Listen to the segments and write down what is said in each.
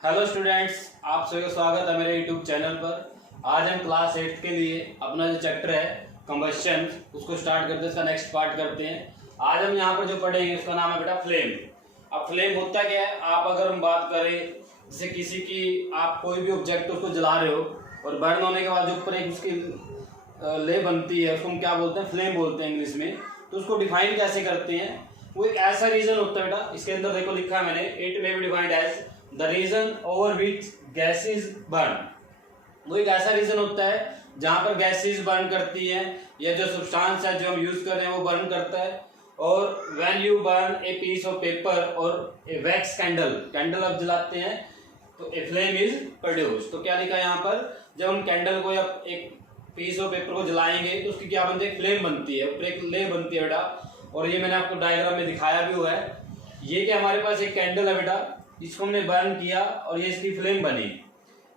Hello students, आप सभी का स्वागत है मेरे यूट्यूब चैनल पर। आज हम क्लास 8 के लिए अपना जो चैप्टर है कंबस्शन उसको स्टार्ट करते हैं, इसका नेक्स्ट पार्ट करते हैं। आज हम यहाँ पर जो पढ़ेंगे उसका नाम है बेटा फ्लेम। अब फ्लेम होता क्या है, आप अगर हम बात करें जैसे किसी की आप कोई भी ऑब्जेक्ट उसको जला रहे हो और बर्न होने के बाद जो ऊपर एक उसकी ले बनती है उसको हम क्या बोलते हैं, फ्लेम बोलते हैं इंग्लिश में। तो उसको डिफाइन कैसे करते हैं, वो एक ऐसा रीजन होता है बेटा, इसके अंदर देखो लिखा है मैंने, it may be defined as the region over which gases burn. वो एक ऐसा रीजन होता है जहां पर गैसेज बर्न करती हैं या जो सब्सटेंस है जो हम यूज कर रहे हैं वो बर्न करता है। और when you burn a piece of paper और ए वैक्स कैंडल अब जलाते हैं तो ए फ्लेम इज प्रोड्यूस। तो क्या लिखा है यहाँ पर, जब हम कैंडल को या एक पीस ऑफ पेपर को जलाएंगे तो उसकी क्या बनती है, फ्लेम बनती है, ऊपर एक ले बनती है बेटा। और ये मैंने आपको डायग्राम में दिखाया भी हुआ है। ये क्या हमारे पास एक कैंडल है बेटा, इसको हमने बर्न किया और ये इसकी फ्लेम बनी।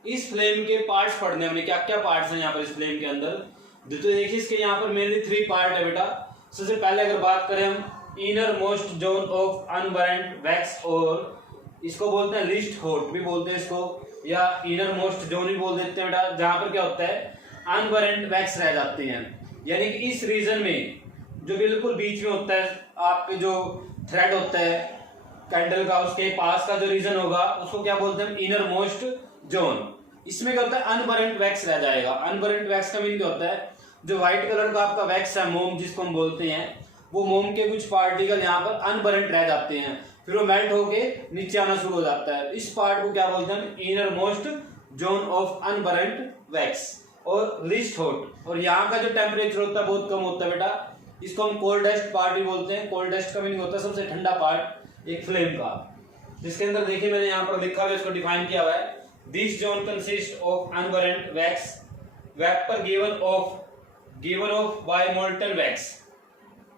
इस फ्लेम के पार्ट्स पढ़ने हमने, क्या क्या पार्ट्स हैं यहाँ पर इस फ्लेम के अंदर। तो देखिए इसके यहाँ पर मेनली 3 पार्ट है बेटा। सबसे पहले अगर बात करें हम inner most zone of unburned wax, और इसको बोलते हैं लीस्ट हॉट भी बोलते हैं इसको, या इनर मोस्ट जोन भी बोल देते हैं बेटा, जहां पर क्या होता है अनबर्न्ड वैक्स रह जाते हैं। यानी कि इस रीजन में जो बिल्कुल बीच में होता है आपके जो थ्रेड होता है कैंडल का, उसके पास का जो रीजन होगा उसको क्या बोलते हैं, इनर मोस्ट जोन। इसमें क्या होता है, अनबर्न्ड वैक्स रह जाएगा। अनबर्न्ड वैक्स का मीन क्या होता है, जो व्हाइट कलर का आपका वैक्स है मोम जिसको हम बोलते हैं, वो मोम के कुछ पार्टिकल यहाँ पर अनबर्न्ड रह जाते हैं, फिर वो मेल्ट होके नीचे आना शुरू हो जाता है। इस पार्ट को क्या बोलते हैं, inner most zone of unburned wax और लीस्ट हॉट। और यहाँ का जो टेम्परेचर होता है बहुत कम होता है बेटा, इसको हम कोल्डेस्ट पार्ट भी बोलते हैं। कोल्डेस्ट का मीनिंग होता है सबसे ठंडा पार्ट एक फ्लेम का, जिसके अंदर देखिए मैंने यहाँ पर लिखा हुआ है, इसको डिफाइन किया हुआ है। This zone consist of unburned wax vapour given off by molten wax.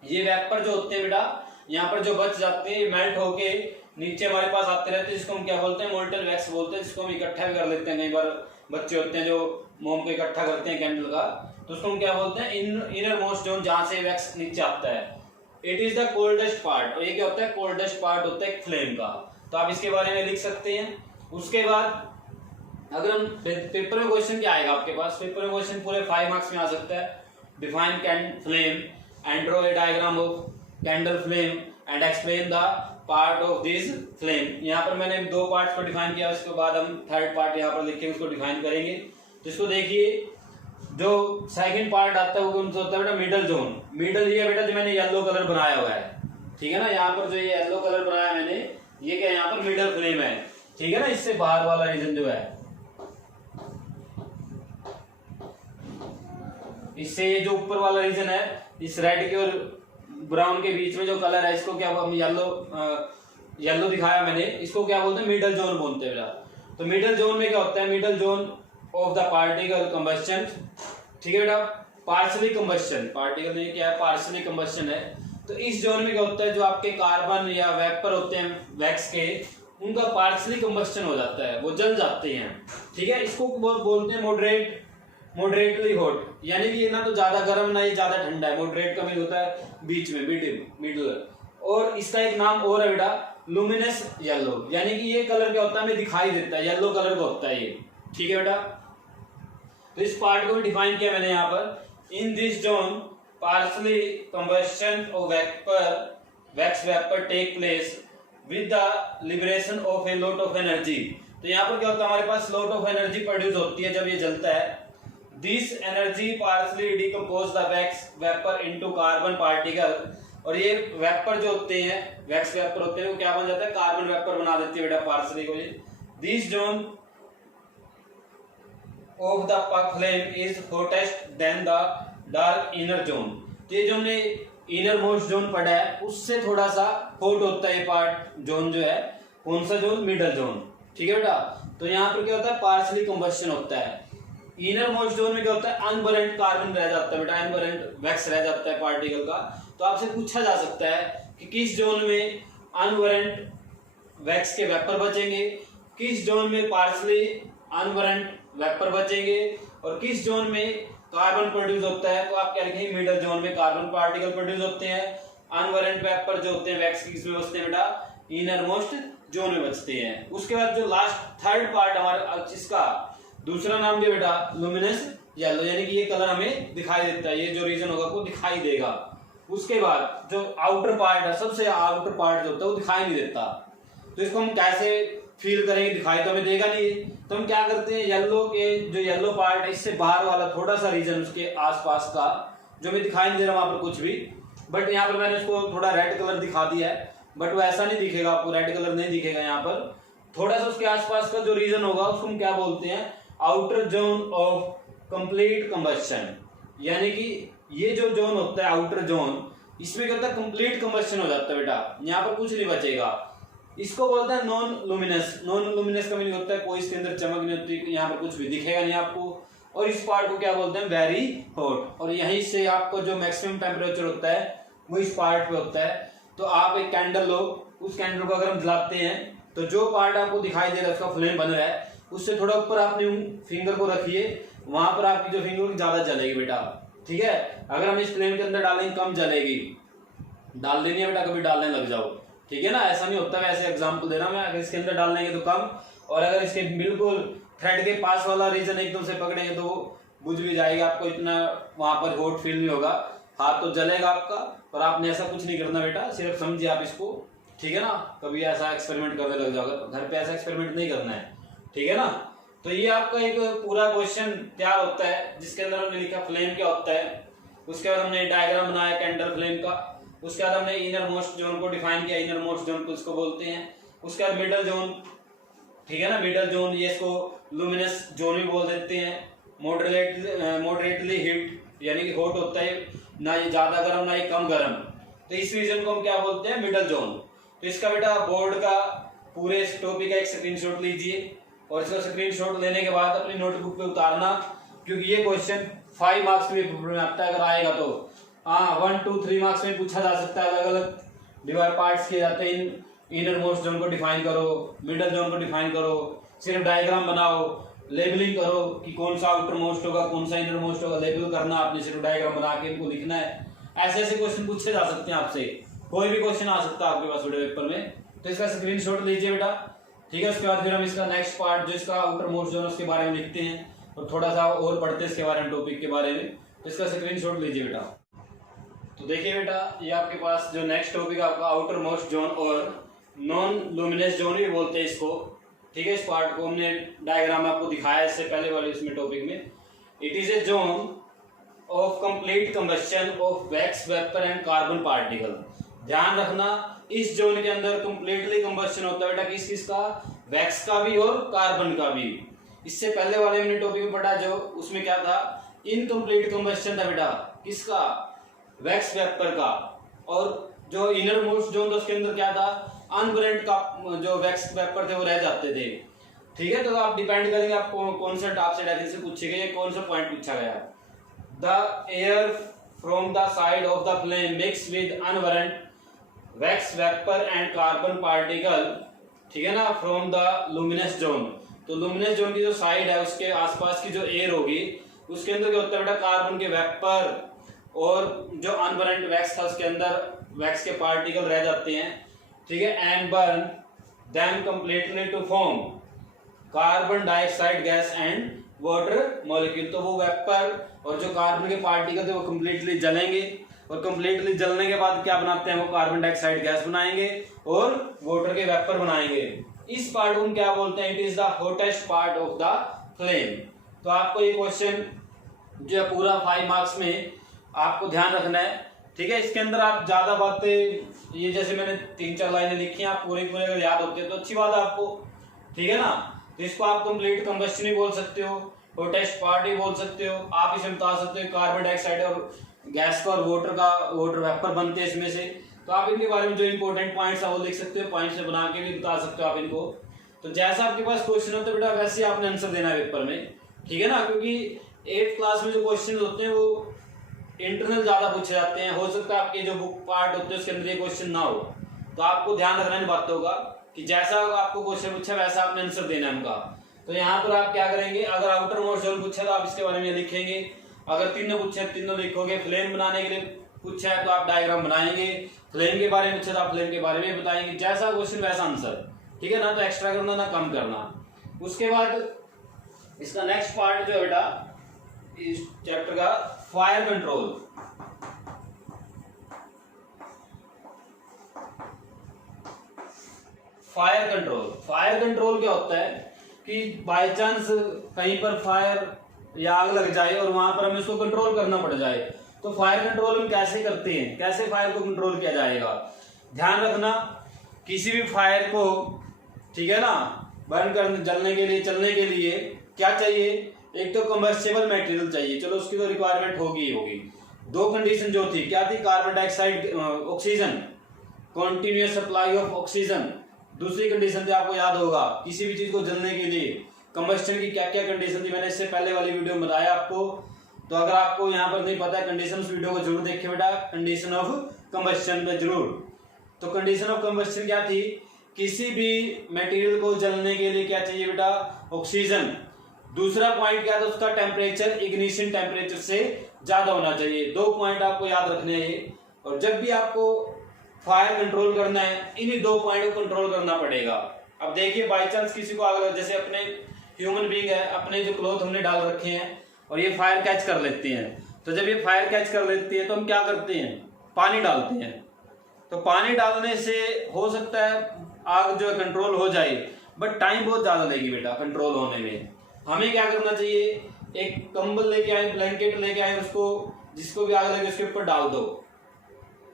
ये वेपर जो होते हैं बेटा यहाँ पर जो बच जाते हैं मेल्ट होके नीचे हमारे पास आते रहते हैं, जिसको हम क्या बोलते हैं, मोल्टन वैक्स बोलते हैं। जिसको हम इकट्ठा भी कर लेते हैं, कई बार बच्चे होते हैं जो मोम को इकट्ठा करते हैं कैंडल का, तो उसको हम क्या बोलते हैं, इनर मोस्ट जोन, जहां से वैक्स नीचे आता है। It is the coldest part. और ये क्या होता है, कोल्डेस्ट पार्ट होता है फ्लेम का। तो आप इसके बारे में लिख सकते हैं। उसके बाद अगर हम पेपर में क्वेश्चन क्या आएगा आपके पास, पेपर में क्वेश्चन पूरे 5 मार्क्स में आ सकता है। Define flame and draw a diagram of candle flame and explain the part of this flame. यहाँ पर मैंने 2 पार्ट्स को डिफाइन किया, उसके बाद हम 3rd पार्ट यहाँ पर लिख के उसको डिफाइन करेंगे। तो इसको देखिए, जो सेकंड पार्ट आता है वो कौन सा होता है बेटा, मिडल जोन। मिडल ये बेटा जो मैंने येलो कलर बनाया हुआ है, ठीक है ना, यहाँ पर जो ये येलो कलर बनाया मैंने, ये क्या यहाँ पर मिडल फ्लेम है, ठीक है ना। इससे बाहर वाला रीजन जो है, इससे ये जो ऊपर वाला रीजन है, इस रेड के और ब्राउन के बीच में जो कलर है, इसको क्या हम येलो दिखाया मैंने, इसको क्या बोलते हैं, मिडल जोन बोलते हैं बेटा। तो मिडल जोन में क्या होता है, middle zone of the particle combustion, ठीक है बेटा। पार्शियली कंबस्शन, पार्टिकल में क्या है, पार्शियली कंबस्शन है। तो इस जोन में क्या होता है, जो आपके कार्बन या वेपर होते हैं वैक्स के, उनका पार्शियली कंबस्शन हो जाता है, वो जल जाते हैं, ठीक है। इसको बोलते हैं मॉडरेटली हॉट, यानी कि ये ना तो ज्यादा गर्म ना ये ज्यादा ठंडा है। मॉडरेट का मीन होता है बीच में, मिडिल। और इसका एक नाम और है बेटा, लुमिनस येलो, यानी कि ये कलर क्या होता है, हमें दिखाई देता है, येलो कलर का होता है ये, ठीक है बेटा। तो इस पार्ट को भी डिफाइन किया मैंने यहाँ पर। In this zone partially combustion of wax vapour take place with the liberation of a lot of energy. तो यहाँ पर क्या होता है, हमारे पास लॉट ऑफ एनर्जी प्रोड्यूस होती है जब ये जलता है। This energy partially decompose the wax vapour into carbon particle. और ये वेपर जो होते हैं, वैक्स वेपर होते हैं, वो क्या बन जाता है, कार्बन वेपर बना देती है बेटा पार्शियली को। This zone of the flame is hottest than the dark inner zone। तो ये जो हमने इनर मोस्ट जोन पढ़ा है उससे थोड़ा सा हॉट होता है ये पार्ट जोन जो है, कौन सा जोन, मिडल जोन, ठीक है बेटा। तो यहाँ पर क्या होता है, पार्शियली कंबस्शन होता है। इनर मोस्ट जोन में क्या होता है, अनबर्न्ड कार्बन रह जाता है बेटा, अनबर्न्ड वैक्स रह जाता है पार्टिकल का। तो आपसे पूछा जा सकता है कि किस जोन में अनबर्न्ड वैक्स के वेपर बचेंगे, किस जोन में पार्शियली अनबर्न्ड वेपर बचेंगे, और किस जोन में कार्बन प्रोड्यूस होता है। तो आप क्या लिखेंगे, मिडल जोन में कार्बन पार्टिकल प्रोड्यूस होते हैं। अनबर्न्ड वेपर जो होते हैं वैक्स की, किसमें बचते हैं बेटा, इनर मोस्ट जोन में बचते हैं। उसके बाद जो लास्ट थर्ड पार्ट हमारा इसका दूसरा नाम क्या बेटा, लुमिनस येलो, यानी कि ये कलर हमें दिखाई देता है, ये जो रीजन होगा वो दिखाई देगा। उसके बाद जो आउटर पार्ट है, सबसे आउटर पार्ट जो होता है वो दिखाई नहीं देता, तो इसको हम कैसे फील करेंगे, दिखाई तो हमें देगा नहीं। तो हम क्या करते हैं, येलो के जो येलो पार्ट है इससे बाहर वाला थोड़ा सा रीजन उसके आसपास का जो हमें दिखाई नहीं दे रहा वहां पर कुछ भी, बट यहाँ पर मैंने उसको थोड़ा रेड कलर दिखा दिया है, बट वो ऐसा नहीं दिखेगा आपको, रेड कलर नहीं दिखेगा यहाँ पर। थोड़ा सा उसके आसपास का जो रीजन होगा उसको हम क्या बोलते हैं, outer zone of complete combustion, यानी कि ये जो जोन होता है आउटर जोन, इसमें क्या होता है, कंप्लीट कंबस्शन हो जाता है बेटा, यहाँ पर कुछ नहीं बचेगा। इसको बोलते हैं नॉन लुमिनस। नॉन लुमिनस का मीनिंग होता है कोई इसके अंदर चमक नहीं होती, यहाँ पर कुछ भी दिखेगा नहीं आपको। और इस पार्ट को क्या बोलते हैं, वेरी हॉट, और यहीं से आपको जो मैक्सिमम टेम्परेचर होता है वो इस पार्ट पे होता है। तो आप एक कैंडल लो, उस कैंडल को अगर हम जलाते हैं तो जो पार्ट आपको दिखाई दे रहा है उसका फ्लेम बन रहा है, उससे थोड़ा ऊपर अपनी फिंगर को रखिए, वहां पर आपकी जो फिंगर ज्यादा जलेगी बेटा, ठीक है। अगर हम इस फ्लेम के अंदर डालेंगे कम जलेगी, डाल देनी है बेटा, कभी डालने लग जाओ, ठीक है ना, ऐसा नहीं होता। वैसे एग्जांपल दे रहा हूं मैं, अगर इसके अंदर डाल देंगे तो कम, और अगर इसके बिल्कुल थ्रेड के पास वाला रीजन एकदम से पकड़ेंगे तो बुझ भी जाएगा, आपको इतना वहां पर हॉट फील नहीं होगा, हाथ तो जलेगा आपका, पर आपने ऐसा कुछ नहीं करना बेटा, सिर्फ समझिए आप इसको, ठीक है ना। कभी ऐसा एक्सपेरिमेंट करने लग जाओगे, घर पे ऐसा एक्सपेरिमेंट नहीं करना है, ठीक है ना। तो ये आपका एक पूरा क्वेश्चन तैयार होता है जिसके अंदर हमने लिखा फ्लेम क्या होता है, उसके बाद हमने डायग्राम बनाया कैंडल फ्लेम का, उसके बाद हमने इनर मोस्ट जोन को डिफाइन किया, इनर मोस्ट जोन को इसको बोलते हैं। उसके बाद मिडल जोन, ठीक है ना, मिडल जोन, ये इसको लुमिनस जोन भी बोल देते हैं। मॉडरेटली हीट, यानी कि हॉट होता है, ना ये ज्यादा गर्म ना ये कम गर्म, तो इस रीजन को हम क्या बोलते हैं, मिडल जोन। तो इसका बेटा बोर्ड का पूरे इस टॉपिक का एक स्क्रीनशॉट लीजिए, और इसका स्क्रीनशॉट लेने के बाद अपनी नोटबुक पे उतारना, क्योंकि ये क्वेश्चन 5 मार्क्स में आता है, अगर आएगा तो 1, 2, 3 मार्क्स में पूछा जा सकता है। अलग अलग डिवाइड पार्ट्स किए जाते हैं, इनर मोस्ट जोन को डिफाइन करो, मिडल जोन को डिफाइन करो, सिर्फ डायग्राम बनाओ, लेबलिंग करो कि कौन सा आउटर मोस्ट होगा कौन सा इनर मोस्ट होगा, लेबल करना आपने, सिर्फ डायग्राम बना के इनको लिखना है। ऐसे ऐसे क्वेश्चन पूछे जा सकते हैं आपसे, कोई भी क्वेश्चन आ सकता है आपके पास वीडियो पेपर में, तो इसका स्क्रीनशॉट लीजिए बेटा, ठीक है। उसके बाद फिर हम इसका नेक्स्ट पार्ट जो इसका आउटर मोस्ट जोन उसके बारे में लिखते हैं, और थोड़ा सा और पढ़ते हैं इसके बारे में, टॉपिक के बारे में, तो इसका स्क्रीनशॉट लीजिए बेटा। तो देखिए बेटा, ये आपके पास जो नेक्स्ट टॉपिक आपका आउटर मोस्ट जोन और नॉन लुमिनस जोन भी बोलते हैं इसको, ठीक है। इस पार्ट को हमने डायग्राम आपको दिखाया इससे पहले वाले इसमें टॉपिक में। It is a zone of complete combustion of wax vapour and carbon particle. ध्यान रखना, इस जोन के अंदर कंप्लीटली कंबस्शन होता है बेटा, किस किस का, वैक्स का भी और कार्बन का भी। इससे पहले वाले हमने टॉपिक में पढ़ा जो, उसमें क्या था, इनकम्प्लीट कंबस्शन था बेटा, किसका, वैक्स वेपर का। और जो इनर मोस्ट जोन था उसके अंदर क्या था, अनबर्न्ड का जो वैक्स वेपर थे वो रह जाते थे, ठीक है। तो आप डिपेंड करेंगे आपको कौन सा आपसे डेफिनेशन पूछे गए, कौन सा पॉइंट पूछा गया। The air from the side of the flame mix with unburned wax vapour and carbon particle, ठीक है ना, फ्रॉम द लुमिनस जोन। तो लुमिनस जोन की जो साइड है उसके आसपास की जो एयर होगी उसके अंदर क्या होता है बेटा, कार्बन के वेपर और जो अनबर्न्ड वैक्स था उसके अंदर वैक्स के पार्टिकल रह जाते हैं, ठीक है। And burn them completely to form carbon dioxide gas and water molecule. तो वो वेपर और जो कार्बन के पार्टिकल थे वो कंप्लीटली जलेंगे, और कंप्लीटली जलने के बाद क्या बनाते हैं, वो कार्बन डाइऑक्साइड गैस बनाएंगे और वाटर के वेपर बनाएंगे। इस पार्ट को हम क्या बोलते हैं, it is the hottest part of the flame. तो आपको ये क्वेश्चन जो है पूरा 5 मार्क्स में आपको ध्यान रखना है, ठीक है। इसके अंदर आप ज्यादा बातें, ये जैसे मैंने 3-4 लाइनें लिखी हैं, आप पूरे पूरे अगर याद होते हैं तो अच्छी बात है आपको, ठीक है ना। तो इसको आप कंप्लीट कंबस्शन भी बोल सकते हो, हॉटेस्ट पार्ट भी बोल सकते हो, आप इसे बता सकते हो कार्बन डाइऑक्साइड और गैस का और वाटर वेपर बनते हैं इसमें से। तो आप इनके बारे में जो इंपॉर्टेंट पॉइंट्स है वो लिख सकते हो, पॉइंट्स से बना के भी बता सकते हो आप इनको। तो जैसा आपके पास क्वेश्चन होता है बेटा वैसे आपने आंसर देना है पेपर में, ठीक है ना, क्योंकि 8th क्लास में जो क्वेश्चन होते हैं वो इंटरनल ज्यादा पूछे जाते हैं। हो सकता है आपके जो बुक पार्ट होते हैं उसके अंदर ये क्वेश्चन ना हो, तो आपको ध्यान रखना इन बातों का कि जैसा आपको क्वेश्चन पूछा वैसा आपने आंसर देना है उनका। तो यहाँ पर आप क्या करेंगे, अगर आउटर मोस्ट जोन पूछा तो आप इसके बारे में लिखेंगे, अगर तीनों पूछे तीनों लिखोगे। फ्लेम बनाने के लिए पूछा है तो आप डायग्राम बनाएंगे, फ्लेम के बारे में पूछा तो आप फ्लेम के बारे में बताएंगे, जैसा क्वेश्चन वैसा आंसर, ठीक है ना। तो एक्स्ट्रा करना ना कम करना। उसके बाद इसका नेक्स्ट पार्ट जो है बेटा इस चैप्टर का फायर कंट्रोल। फायर कंट्रोल क्या होता है कि बाय चांस कहीं पर फायर या आग लग जाए और वहां पर हमें उसको कंट्रोल करना पड़ जाए, तो फायर कंट्रोल हम कैसे करते हैं, कैसे फायर को कंट्रोल किया जाएगा। ध्यान रखना, किसी भी फायर को, ठीक है ना, बर्न करने, जलने के लिए, चलने के लिए क्या चाहिए, एक तो कम्बस्टेबल मटेरियल चाहिए, चलो उसकी तो रिक्वायरमेंट होगी ही होगी। दो कंडीशन जो थी क्या थी, carbon dioxide, oxygen, continuous supply of oxygen. दूसरी कंडीशन थी, आपको याद होगा, किसी भी चीज को जलने के लिए कंबस्टन की क्या क्या कंडीशन थी, मैंने इससे पहले वाली वीडियो में बताया आपको। तो अगर आपको यहाँ पर नहीं पता है कंडीशन, उस वीडियो को जरूर देखिए बेटा, कंडीशन ऑफ कंबस्टन में जरूर। तो कंडीशन ऑफ कंबस्टन क्या थी, किसी भी मटेरियल को जलने के लिए क्या चाहिए बेटा, ऑक्सीजन। दूसरा पॉइंट क्या था उसका, टेम्परेचर इग्निशन टेम्परेचर से ज्यादा होना चाहिए। दो पॉइंट आपको याद रखने हैं। और जब भी आपको फायर कंट्रोल करना है, इन्हीं दो पॉइंट को कंट्रोल करना पड़ेगा। अब देखिए बाई चांस किसी को आग लग, जैसे अपने ह्यूमन बीइंग है, अपने जो क्लोथ हमने डाल रखे हैं और ये फायर कैच कर लेती हैं, तो जब ये फायर कैच कर लेती है तो हम क्या करते हैं, पानी डालते हैं। तो पानी डालने से हो सकता है आग जो है कंट्रोल हो जाए, बट टाइम बहुत ज्यादा लगेगी बेटा कंट्रोल होने में। हमें क्या करना चाहिए, एक कंबल लेके आए, ब्लैंकेट लेके आए, उसको जिसको भी आग लगे उसके ऊपर डाल दो,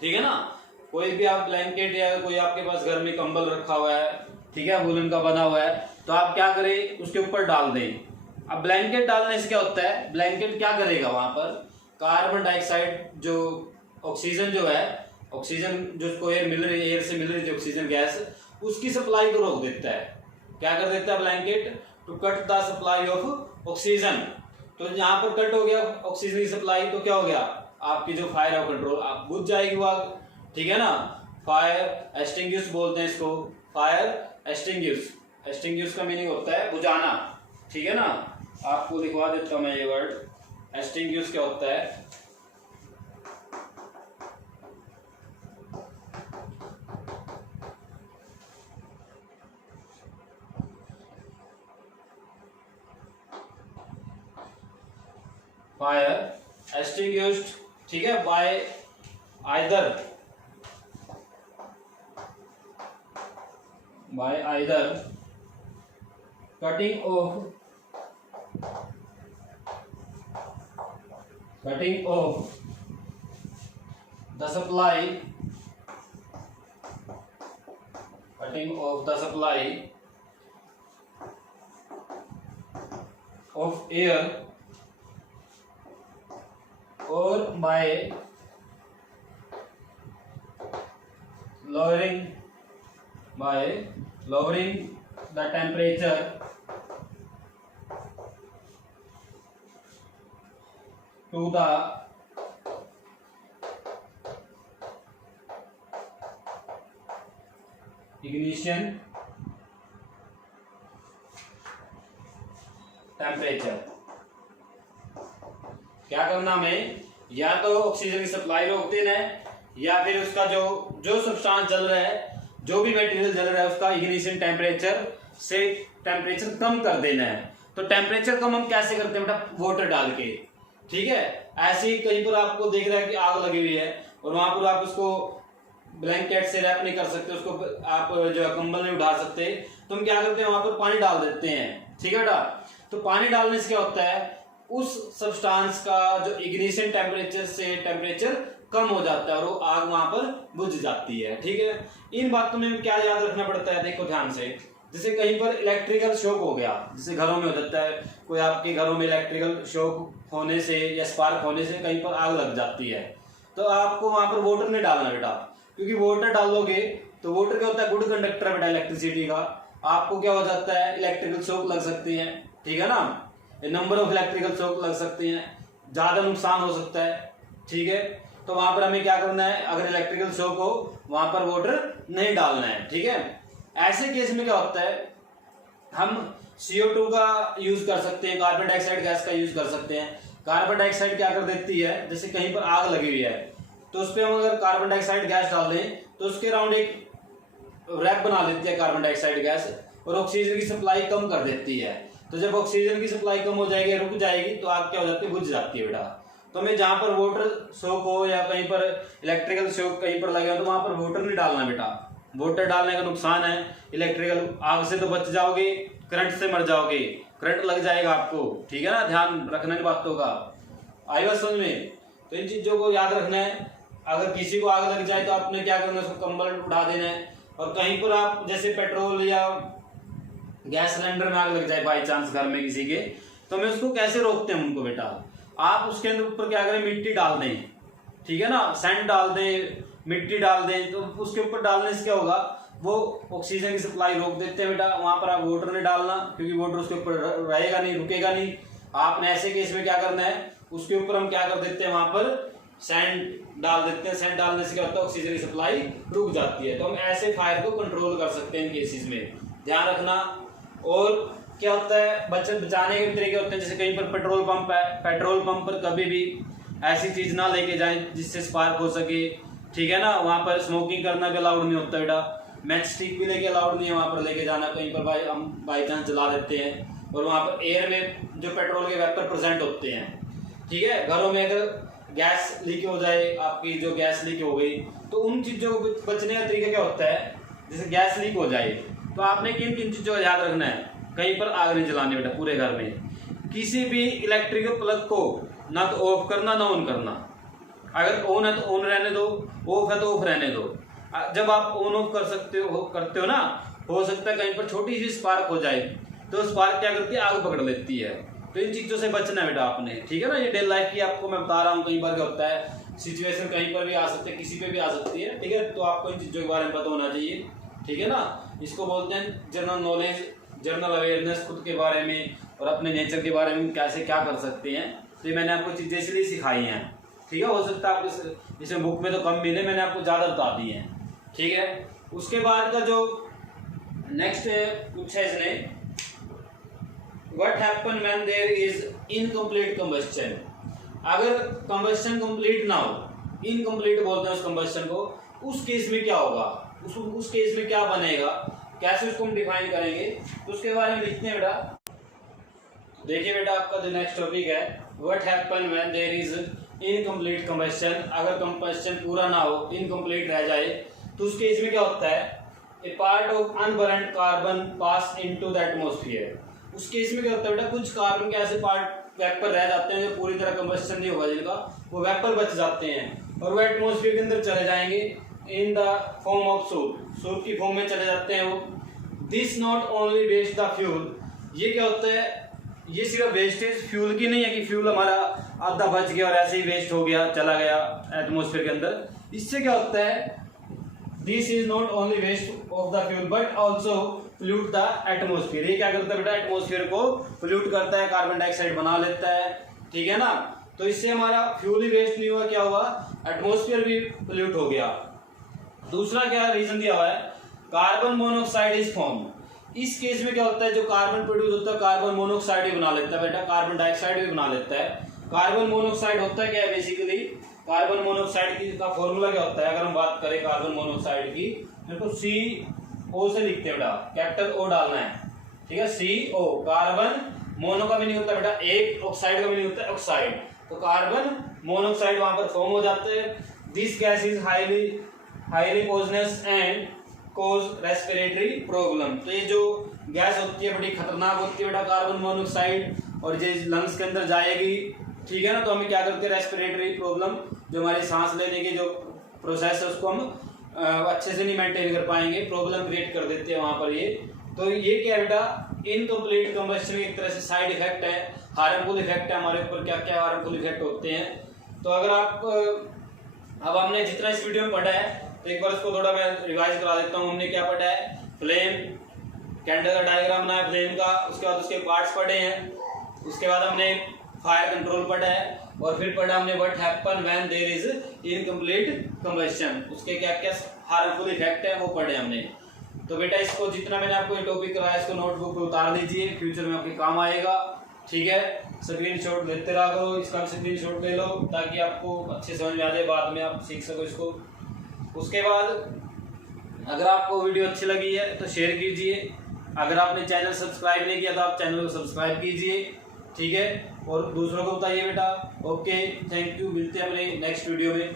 ठीक है ना। कोई भी आप ब्लैंकेट या कोई आपके पास घर में कंबल रखा हुआ है, ठीक है, वूलन का बना हुआ है, तो आप क्या करें, उसके ऊपर डाल दें। अब ब्लैंकेट डालने से क्या होता है, ब्लैंकेट क्या करेगा, वहां पर कार्बन डाइऑक्साइड जो ऑक्सीजन जो है, ऑक्सीजन जो उसको एयर मिल रही है, एयर से मिल रही थी ऑक्सीजन गैस, उसकी सप्लाई को रोक देता है। क्या कर देता है blanket, to cut the supply of oxygen. तो यहाँ पर कट हो गया ऑक्सीजन की सप्लाई, तो क्या हो गया, आपकी जो फायर है कंट्रोल, आप बुझ जाएगी वो आग, ठीक है ना। फायर एक्सटिंग्विश बोलते हैं इसको, फायर एक्सटिंग्विश। एक्सटिंग्विश का मीनिंग होता है बुझाना, ठीक है ना। आपको लिखवा देता हूं मैं ये वर्ड, एक्सटिंग्विश क्या होता है। फायर एक्सटिंग्विश्ड, ठीक है, bye either cutting off the supply of air, or by lowering the temperature to the ignition temperature। क्या करना हमें, या तो ऑक्सीजन की सप्लाई रोक देना है, या फिर उसका जो सब्सटेंस जल रहा है, जो भी मटेरियल जल रहा है, उसका इग्निशन टेम्परेचर से टेम्परेचर कम कर देना है। तो टेम्परेचर कम हम कैसे करते हैं बेटा, वाटर डाल के, ठीक है। ऐसे ही कहीं पर आपको देख रहा है कि आग लगी हुई है और वहां पर आप उसको ब्लैंकेट से रैप नहीं कर सकते, उसको आप जो है कंबल नहीं उठा सकते, तो हम क्या करते हैं, वहां पर पानी डाल देते हैं, ठीक है बेटा। तो पानी डालने से क्या होता है, उस सब्सटेंस का जो इग्निशन टेम्परेचर से टेम्परेचर कम हो जाता है और वो आग वहां पर बुझ जाती है, ठीक है। इन बातों में क्या याद रखना पड़ता है, देखो ध्यान से, जैसे कहीं पर इलेक्ट्रिकल शॉक हो गया, जैसे घरों में हो जाता है, कोई आपके घरों में इलेक्ट्रिकल शॉक होने से या स्पार्क होने से कहीं पर आग लग जाती है, तो आपको वहां पर वाटर नहीं डालना बेटा, क्योंकि वाटर डालोगे तो वाटर क्या होता है, गुड कंडक्टर बेटा इलेक्ट्रिसिटी का, आपको क्या हो जाता है, इलेक्ट्रिकल शॉक लग सकती है, ठीक है ना। नंबर ऑफ इलेक्ट्रिकल शॉक लग सकते हैं, ज्यादा नुकसान हो सकता है, ठीक है। तो वहां पर हमें क्या करना है, अगर इलेक्ट्रिकल शॉक हो वहां पर वाटर नहीं डालना है, ठीक है। ऐसे केस में क्या होता है, हम CO2 का यूज कर सकते हैं, कार्बन डाइऑक्साइड गैस का यूज कर सकते हैं। कार्बन डाइऑक्साइड क्या कर देती है, जैसे कहीं पर आग लगी हुई है तो उस पर हम अगर कार्बन डाइऑक्साइड गैस डाल दें तो उसके अराउंड एक रैप बना देती है कार्बन डाइऑक्साइड गैस और ऑक्सीजन की सप्लाई कम कर देती है। तो जब ऑक्सीजन की सप्लाई कम हो जाएगी, रुक जाएगी, तो आग क्या हो जाती है, बुझ जाती है बेटा। तो हमें जहां पर वाटर शॉक हो या कहीं पर इलेक्ट्रिकल शॉक कहीं पर लगे हो तो वहां पर वाटर नहीं डालना बेटा। वाटर डालने का नुकसान है, इलेक्ट्रिकल आग से तो बच जाओगे, करंट से मर जाओगे, करंट लग जाएगा आपको, ठीक है ना। ध्यान रखना इन बातों का, आई बात समझ में। तो इन चीजों को याद रखना है। अगर किसी को आग लग जाए तो आपने क्या करना है, उसको कंबल उठा देना है। और कहीं पर आप जैसे पेट्रोल या गैस सिलेंडर में आग लग जाए बाई चांस घर में किसी के, तो हमें उसको कैसे रोकते हैं उनको बेटा, आप उसके अंदर ऊपर क्या करें, मिट्टी डाल दें, ठीक है ना, सैंड डाल दें, मिट्टी डाल दें। तो उसके ऊपर डालने से क्या होगा, वो ऑक्सीजन की सप्लाई रोक देते हैं बेटा। वहां पर आप वाटर नहीं डालना, क्योंकि वाटर उसके ऊपर रहेगा नहीं, रुकेगा नहीं। आपने ऐसे केस में क्या करना है, उसके ऊपर हम क्या कर देते हैं, वहां पर सैंड डाल देते हैं। सैंड डालने से क्या होता है, ऑक्सीजन की सप्लाई रुक जाती है। तो हम ऐसे फायर को कंट्रोल कर सकते हैं इन केसेस में, ध्यान रखना। और क्या होता है, बचाने के तरीके होते हैं, जैसे कहीं पर पेट्रोल पंप है, पेट्रोल पंप पर कभी भी ऐसी चीज ना लेके जाएं जिससे स्पार्क हो सके, ठीक है ना। वहां पर स्मोकिंग करना भी अलाउड नहीं होता बेटा, मैच स्टिक भी लेके अलाउड नहीं है वहां पर लेके जाना। कहीं पर हम बाई चांस जला देते हैं और वहां पर एयर में जो पेट्रोल के वेपर प्रेजेंट होते हैं, ठीक है। घरों में अगर गैस लीक हो जाए, आपकी जो गैस लीक हो गई, तो उन चीजों को बचने का तरीका क्या होता है, जैसे गैस लीक हो जाए तो आपने किन किन चीजों का याद रखना है। कहीं पर आग नहीं जलानी बेटा पूरे घर में। किसी भी इलेक्ट्रिकल प्लग को ना तो ऑफ करना ना ऑन करना। अगर ऑन है तो ऑन रहने दो, ऑफ है तो ऑफ रहने दो। जब आप ऑन ऑफ करते हो ना, हो सकता है कहीं पर छोटी सी स्पार्क हो जाए, तो स्पार्क क्या करती है, आग पकड़ लेती है। तो इन चीजों से बचना है बेटा आपने, ठीक है ना। ये डे लाइफ की आपको मैं बता रहा हूँ, कई बार क्या होता है, सिचुएशन कहीं पर भी आ सकती है, किसी पे भी आ सकती है, ठीक है। तो आपको इन चीजों के बारे में पता होना चाहिए, ठीक है ना। इसको बोलते हैं जनरल नॉलेज, जनरल अवेयरनेस, खुद के बारे में और अपने नेचर के बारे में कैसे क्या कर सकते हैं। तो ये मैंने आपको चीजें इसलिए सिखाई हैं, ठीक है। हो सकता है आपको इसे बुक में तो कम मिले, मैंने आपको ज्यादा बता दी है, ठीक है। उसके बाद का जो नेक्स्ट पूछा है इसने, what happen when there is incomplete combustion. अगर कंबस्शन कंप्लीट ना हो, इनकम्प्लीट बोलते हैं उस कंबस्शन को, उस केस में क्या होगा, उस केस में क्या बनेगा, कैसे उसको हम डिफाइन करेंगे, तो उसके बारे में लिखते हैं बेटा। देखिए बेटा, आपका जो नेक्स्ट टॉपिक है, what happen when there is incomplete combustion. अगर कंबस्शन पूरा ना हो, इनकम्प्लीट रह जाए, तो उस केस में क्या होता है, a part of unburned carbon pass into the atmosphere. उस केस में क्या होता है बेटा, कुछ कार्बन के ऐसे पार्ट वेपर रह जाते हैं जो पूरी तरह कंबस्शन नहीं होगा, जिनका वो वेपर बच जाते हैं और वो एटमॉस्फेयर के अंदर चले जाएंगे in the form of soot की फॉर्म में चले जाते हैं वो। This not only waste the fuel. ये क्या होता है, ये सिर्फ वेस्टेज फ्यूल की नहीं है कि फ्यूल हमारा आधा बच गया और ऐसे ही वेस्ट हो गया, चला गया एटमॉस्फेयर के अंदर। इससे क्या होता है, this is not only waste of the fuel but also pollute the atmosphere. ये क्या करता है बेटा, एटमॉस्फेयर को पोल्यूट करता है, कार्बन डाइऑक्साइड बना लेता है, ठीक है ना। तो इससे हमारा फ्यूल ही वेस्ट नहीं हुआ, क्या हुआ, एटमॉस्फेयर भी पोल्यूट हो गया। दूसरा क्या रीजन दिया हुआ है, कार्बन मोनोऑक्साइड इज फॉर्म। इस केस में क्या होता है, जो कार्बन प्रोड्यूस होता है कार्बन मोनोऑक्साइड भी बना लेता है बेटा, कार्बन डाइऑक्साइड भी बना लेता है। कार्बन मोनोऑक्साइड होता है क्या है, बेसिकली कार्बन मोनोऑक्साइड का फॉर्मूला क्या होता है, अगर हम बात करें कार्बन मोनोऑक्साइड की, तो CO से लिखते हैं बेटा, कैपिटल O डालना है, ठीक है, CO। कार्बन मोनो का मीनिंग होता है बेटा एक, ऑक्साइड का मीनिंग होता है ऑक्साइड, तो कार्बन मोनोऑक्साइड वहां पर फॉर्म हो जाते हैं। This gas is highly poisonous and cause respiratory problem. तो ये जो गैस होती है बड़ी खतरनाक होती है बेटा, कार्बन मोनोऑक्साइड, और ये लंग्स के अंदर जाएगी, ठीक है ना। तो हमें क्या करते हैं, रेस्पिरेटरी प्रॉब्लम, जो हमारी सांस लेने की जो प्रोसेस है उसको हम अच्छे से नहीं मेंटेन कर पाएंगे, प्रॉब्लम क्रिएट कर देते हैं वहां पर ये। तो ये क्या है बेटा, इनकम्प्लीट कंबस्शन एक तरह से साइड इफेक्ट है, हार्मफुल इफेक्ट है हमारे ऊपर। क्या क्या हार्मफुल इफेक्ट होते हैं, तो अगर आप अब हमने जितना इस वीडियो में पढ़ा है, तो एक बार उसको थोड़ा मैं रिवाइज करा देता हूँ। हमने क्या पढ़ा है, फ्लेम, कैंडल का डायग्राम बनाया फ्लेम का, उसके बाद उसके पार्ट्स पढ़े हैं, उसके बाद हमने फायर कंट्रोल पढ़ा है, और फिर पढ़ा हमने what happen when there is incomplete combustion, उसके क्या क्या हार्मफुल इफेक्ट है वो पढ़े हमने। तो बेटा इसको जितना मैंने आपको ये टॉपिक कराया, इसको नोटबुक पे उतार लीजिए, फ्यूचर में आपके काम आएगा, ठीक है, स्क्रीनशॉट लेते रहा करो, इसका स्क्रीनशॉट ले लो ताकि आपको अच्छे समझ में आ जाए, बाद में आप सीख सको इसको। उसके बाद अगर आपको वीडियो अच्छी लगी है तो शेयर कीजिए, अगर आपने चैनल सब्सक्राइब नहीं किया तो आप चैनल को सब्सक्राइब कीजिए, ठीक है, और दूसरों को बताइए बेटा। ओके, थैंक यू, मिलते हैं अपने नेक्स्ट वीडियो में।